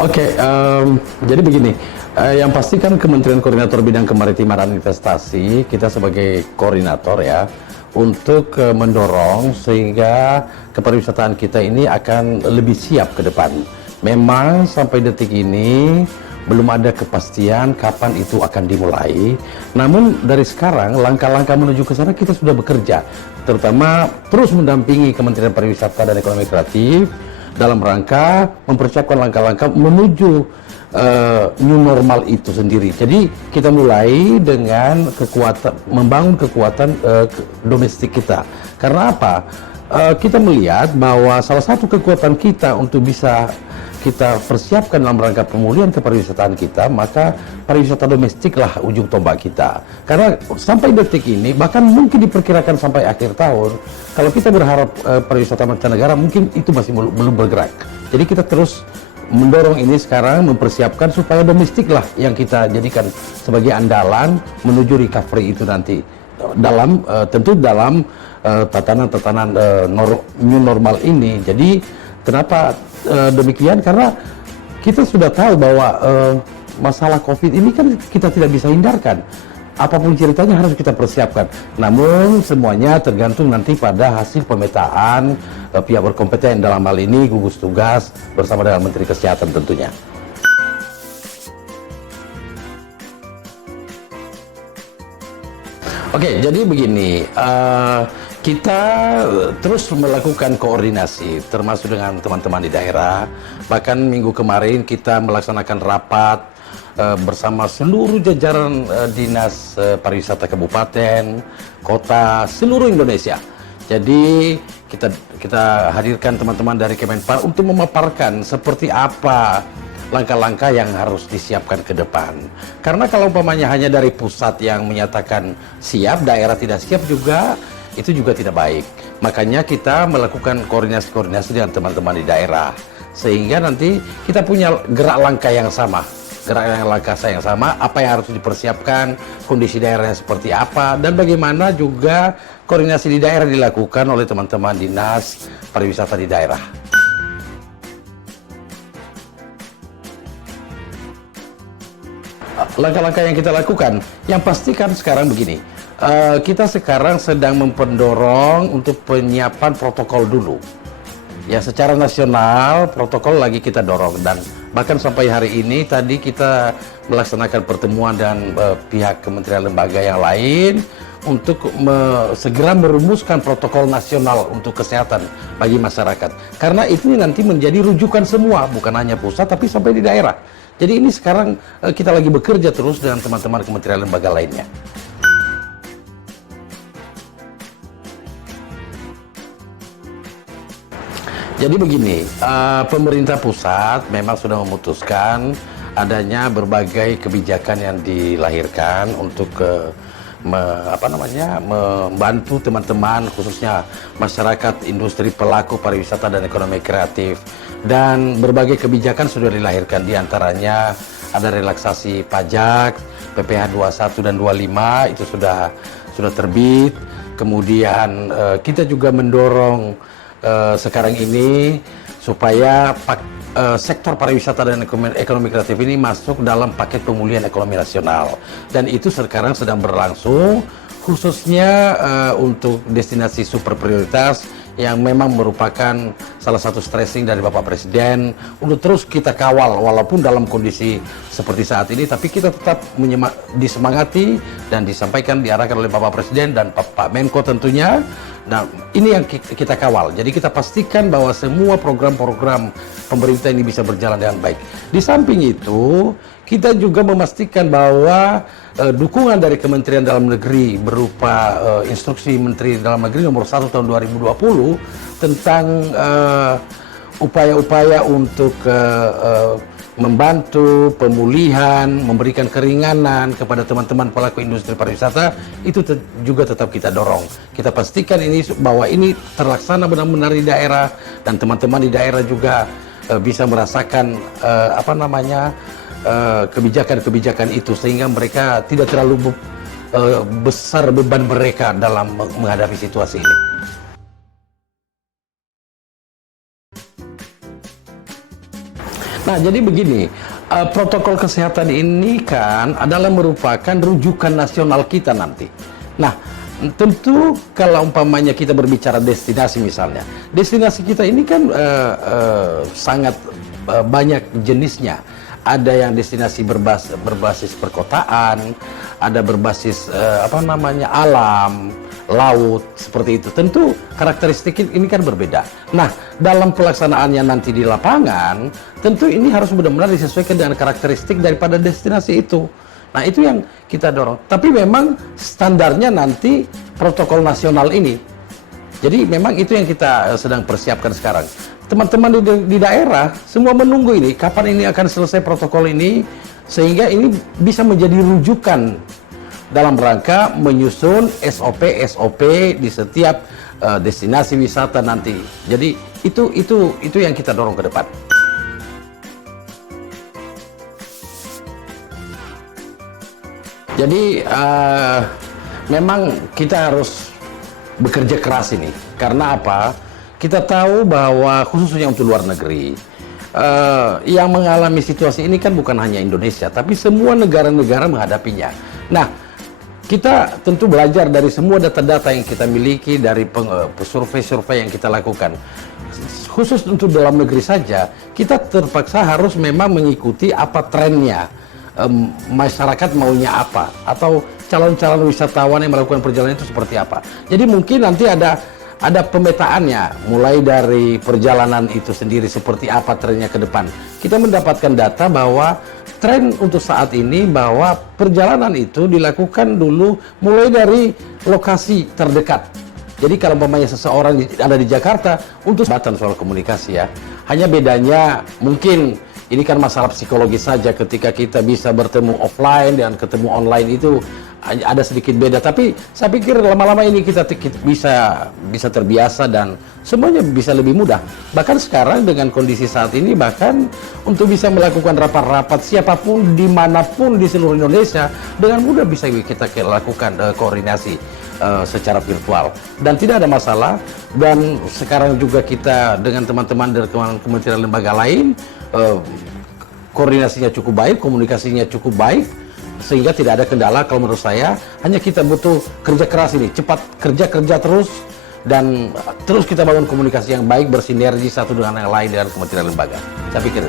Oke, jadi begini, yang pasti kan Kementerian Koordinator Bidang Kemaritiman dan Investasi, kita sebagai koordinator ya, untuk mendorong sehingga kepariwisataan kita ini akan lebih siap ke depan. Memang sampai detik ini belum ada kepastian kapan itu akan dimulai. Namun dari sekarang langkah-langkah menuju ke sana kita sudah bekerja, terutama terus mendampingi Kementerian Pariwisata dan Ekonomi Kreatif dalam rangka mempersiapkan langkah-langkah menuju new normal itu sendiri. Jadi kita mulai dengan membangun kekuatan domestik kita. Karena apa? Kita melihat bahwa salah satu kekuatan kita untuk bisa kita persiapkan dalam rangka pemulihan kepariwisataan kita, maka pariwisata domestik lah ujung tombak kita. Karena sampai detik ini, bahkan mungkin diperkirakan sampai akhir tahun, kalau kita berharap pariwisata mancanegara mungkin itu masih belum bergerak. Jadi kita terus mendorong ini sekarang, mempersiapkan supaya domestik lah yang kita jadikan sebagai andalan menuju recovery itu nanti. Tentu dalam tatanan new normal ini. Jadi kenapa demikian? Karena kita sudah tahu bahwa masalah COVID ini kan kita tidak bisa hindarkan. Apapun ceritanya harus kita persiapkan. Namun semuanya tergantung nanti pada hasil pemetaan pihak berkompeten, dalam hal ini gugus tugas bersama dengan Menteri Kesehatan tentunya. Oke, jadi begini, kita terus melakukan koordinasi, termasuk dengan teman-teman di daerah. Bahkan minggu kemarin kita melaksanakan rapat bersama seluruh jajaran dinas pariwisata kabupaten, kota, seluruh Indonesia. Jadi kita hadirkan teman-teman dari Kemenpar untuk memaparkan seperti apa langkah-langkah yang harus disiapkan ke depan. Karena kalau umpamanya hanya dari pusat yang menyatakan siap, daerah tidak siap juga, itu juga tidak baik. Makanya kita melakukan koordinasi-koordinasi dengan teman-teman di daerah. Sehingga nanti kita punya gerak langkah yang sama. Langkah yang sama, apa yang harus dipersiapkan, kondisi daerahnya seperti apa, dan bagaimana juga koordinasi di daerah dilakukan oleh teman-teman dinas pariwisata di daerah. Langkah-langkah yang kita lakukan, yang pasti kan sekarang begini, kita sekarang sedang mempendorong untuk penyiapan protokol dulu. Ya, secara nasional protokol lagi kita dorong, dan bahkan sampai hari ini tadi kita melaksanakan pertemuan dengan pihak kementerian lembaga yang lain untuk segera merumuskan protokol nasional untuk kesehatan bagi masyarakat. Karena itu nanti menjadi rujukan semua, bukan hanya pusat tapi sampai di daerah. Jadi ini sekarang kita lagi bekerja terus dengan teman-teman kementerian lembaga lainnya. Jadi begini, pemerintah pusat memang sudah memutuskan adanya berbagai kebijakan yang dilahirkan untuk membantu teman-teman, khususnya masyarakat, industri, pelaku pariwisata dan ekonomi kreatif. Dan berbagai kebijakan sudah dilahirkan, diantaranya ada relaksasi pajak, PPh 21 dan 25 itu sudah terbit. Kemudian kita juga mendorong sekarang ini supaya sektor pariwisata dan ekonomi kreatif ini masuk dalam paket pemulihan ekonomi nasional, dan itu sekarang sedang berlangsung, khususnya untuk destinasi super prioritas yang memang merupakan salah satu stressing dari Bapak Presiden untuk terus kita kawal walaupun dalam kondisi seperti saat ini, tapi kita tetap disemangati dan disampaikan, diarahkan oleh Bapak Presiden dan Pak Menko tentunya. Nah, ini yang kita kawal. Jadi kita pastikan bahwa semua program-program pemerintah ini bisa berjalan dengan baik. Di samping itu, kita juga memastikan bahwa dukungan dari Kementerian Dalam Negeri berupa instruksi Menteri Dalam Negeri nomor 1 tahun 2020 tentang upaya-upaya untuk membantu pemulihan, memberikan keringanan kepada teman-teman pelaku industri pariwisata, itu juga tetap kita dorong. Kita pastikan ini bahwa ini terlaksana benar-benar di daerah, dan teman-teman di daerah juga bisa merasakan kebijakan-kebijakan itu, sehingga mereka tidak terlalu besar beban mereka dalam menghadapi situasi ini. Nah, jadi begini, protokol kesehatan ini kan adalah merupakan rujukan nasional kita nanti. Nah, tentu kalau umpamanya kita berbicara destinasi misalnya, destinasi kita ini kan sangat banyak jenisnya. Ada yang destinasi berbasis perkotaan, ada berbasis alam, laut, seperti itu. Tentu karakteristik ini kan berbeda. Nah, dalam pelaksanaannya nanti di lapangan, tentu ini harus benar-benar disesuaikan dengan karakteristik daripada destinasi itu. Nah, itu yang kita dorong. Tapi memang standarnya nanti protokol nasional ini. Jadi memang itu yang kita sedang persiapkan sekarang. Teman-teman di daerah semua menunggu ini, kapan ini akan selesai protokol ini, sehingga ini bisa menjadi rujukan dalam rangka menyusun SOP di setiap destinasi wisata nanti. Jadi itu yang kita dorong ke depan. Jadi memang kita harus bekerja keras ini. Karena apa? Kita tahu bahwa khususnya untuk luar negeri, yang mengalami situasi ini kan bukan hanya Indonesia, tapi semua negara-negara menghadapinya. Nah, kita tentu belajar dari semua data-data yang kita miliki, dari survei-survei yang kita lakukan. Khusus untuk dalam negeri saja, kita terpaksa harus memang mengikuti apa trennya, masyarakat maunya apa, atau calon-calon wisatawan yang melakukan perjalanan itu seperti apa. Jadi mungkin nanti ada pemetaannya, mulai dari perjalanan itu sendiri seperti apa trennya ke depan. Kita mendapatkan data bahwa tren untuk saat ini bahwa perjalanan itu dilakukan dulu mulai dari lokasi terdekat. Jadi kalau umpamanya seseorang ada di Jakarta, untuk batan soal komunikasi ya. Hanya bedanya mungkin ini kan masalah psikologis saja, ketika kita bisa bertemu offline dan ketemu online itu ada sedikit beda, tapi saya pikir lama-lama ini kita bisa terbiasa dan semuanya bisa lebih mudah. Bahkan sekarang dengan kondisi saat ini, bahkan untuk bisa melakukan rapat-rapat siapapun dimanapun di seluruh Indonesia dengan mudah bisa kita lakukan koordinasi secara virtual dan tidak ada masalah. Dan sekarang juga kita dengan teman-teman dari kementerian lembaga lain koordinasinya cukup baik, komunikasinya cukup baik, sehingga tidak ada kendala. Kalau menurut saya hanya kita butuh kerja keras ini, cepat kerja terus, dan terus kita bangun komunikasi yang baik, bersinergi satu dengan yang lain dengan kementerian lembaga. Saya pikir